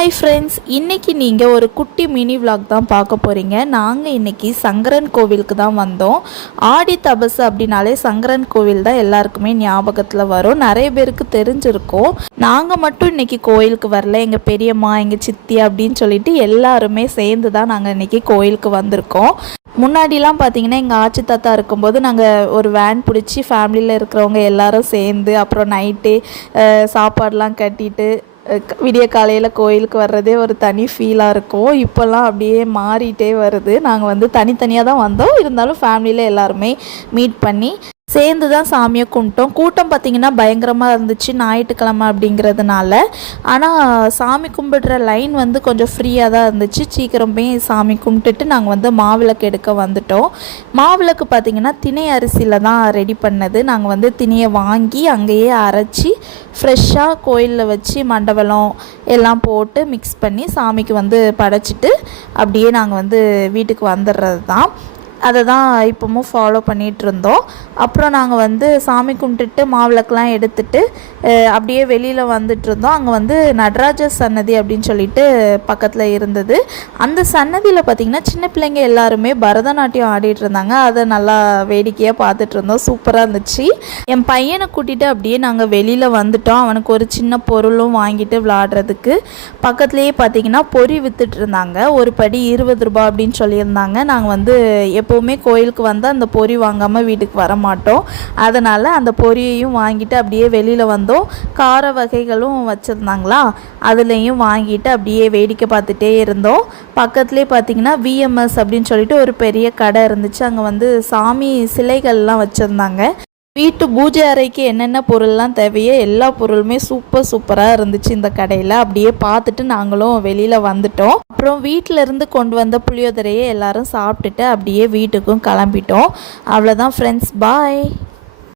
Hi friends இன்றைக்கி நீங்கள் ஒரு குட்டி மினி விளாக் தான் பார்க்க போகிறீங்க நாங்கள் இன்றைக்கி சங்கரன் கோவிலுக்கு தான் வந்தோம். ஆடி தபசு அப்படின்னாலே சங்கரன் கோவில் தான் எல்லாருக்குமே ஞாபகத்தில் வரும். நிறைய பேருக்கு தெரிஞ்சிருக்கும். நாங்கள் மட்டும் இன்றைக்கி கோயிலுக்கு வரல. எங்கள் பெரியம்மா எங்கள் சித்தி அப்படின்னு சொல்லிட்டு எல்லாருமே சேர்ந்து தான் நாங்கள் இன்றைக்கி கோயிலுக்கு வந்திருக்கோம். முன்னாடிலாம் பார்த்தீங்கன்னா எங்கள் ஆச்சி தாத்தா இருக்கும்போது நாங்கள் ஒரு வேன் பிடிச்சி ஃபேமிலியில் இருக்கிறவங்க எல்லாரும் சேர்ந்து அப்புறம் நைட்டு சாப்பாடெலாம் கட்டிட்டு விடிய காலையில் கோயிலுக்கு வர்றதே ஒரு தனி ஃபீலாக இருக்கும். இப்போல்லாம் அப்படியே மாறிட்டே வருது. நாங்கள் வந்து தனித்தனியாக தான் வந்தோம். இருந்தாலும் ஃபேமிலியில் எல்லாருமே மீட் பண்ணி சேர்ந்து தான் சாமியை கும்பிட்டோம். கூட்டம் பார்த்திங்கன்னா பயங்கரமாக இருந்துச்சு. ஞாயிற்றுக்கிழமை அப்படிங்கிறதுனால. ஆனால் சாமி கும்பிடுற லைன் வந்து கொஞ்சம் ஃப்ரீயாக தான் இருந்துச்சு. சீக்கிரமே சாமி கும்பிட்டுட்டு நாங்கள் வந்து மாவிளக்கு எடுக்க வந்துட்டோம். மாவிளக்கு பார்த்திங்கன்னா திணை அரிசியில் தான் ரெடி பண்ணது. நாங்கள் வந்து திணையை வாங்கி அங்கேயே அரைச்சி ஃப்ரெஷ்ஷாக கோயிலில் வச்சு மண்டபலம் எல்லாம் போட்டு மிக்ஸ் பண்ணி சாமிக்கு வந்து படைச்சிட்டு அப்படியே நாங்கள் வந்து வீட்டுக்கு வந்துடுறது தான் அதை தான் இப்போவும் ஃபாலோ பண்ணிகிட்டு இருந்தோம் அப்புறம் நாங்கள் வந்து சாமி கும்பிட்டுட்டு மாவிளக்கெலாம் எடுத்துட்டு அப்படியே வெளியில் வந்துட்டு இருந்தோம் அங்கே வந்து நடராஜர் சன்னதி அப்படின்னு சொல்லிட்டு பக்கத்தில் இருந்தது. அந்த சன்னதியில் பார்த்திங்கன்னா சின்ன பிள்ளைங்க எல்லாருமே பரதநாட்டியம் ஆடிட்டு இருந்தாங்க அதை நல்லா வேடிக்கையாக பார்த்துட்டு இருந்தோம் சூப்பராக இருந்துச்சு. என் பையனை கூட்டிகிட்டு அப்படியே நாங்கள் வெளியில் வந்துட்டோம். அவனுக்கு ஒரு சின்ன பொருளும் வாங்கிட்டு விளாடுறதுக்கு பக்கத்துலேயே பார்த்தீங்கன்னா பொரி வித்துட்டு இருந்தாங்க ஒரு படி இருபது ரூபா அப்படின்னு சொல்லியிருந்தாங்க. நாங்கள் வந்து எப் எப்போவுமே கோயிலுக்கு வந்து அந்த பொரி வாங்காமல் வீட்டுக்கு வர மாட்டோம். அதனால் அந்த பொரியையும் வாங்கிட்டு அப்படியே வெளியில் வந்தோம். கார வகைகளும் வச்சுருந்தாங்களா? அதுலேயும் வாங்கிட்டு அப்படியே வேடிக்கை பார்த்துட்டே இருந்தோம். பக்கத்துலேயே பார்த்தீங்கன்னா விஎம்எஸ் அப்படின்னு சொல்லிட்டு ஒரு பெரிய கடை இருந்துச்சு. அங்கே வந்து சாமி சிலைகள்லாம் வச்சுருந்தாங்க. வீட்டு பூஜை அறைக்கு என்னென்ன பொருள்லாம் தேவையோ எல்லா பொருளுமே சூப்பர் சூப்பராக இருந்துச்சு இந்த கடையில். அப்படியே பார்த்துட்டு நாங்களும் வெளியில் வந்துட்டோம். அப்புறம் வீட்டில் இருந்து கொண்டு வந்த புளியோதரையை எல்லாரும் சாப்பிட்டுட்டு அப்படியே வீட்டுக்கும் கிளம்பிட்டோம். அவ்வளோதான் ஃப்ரெண்ட்ஸ் பாய்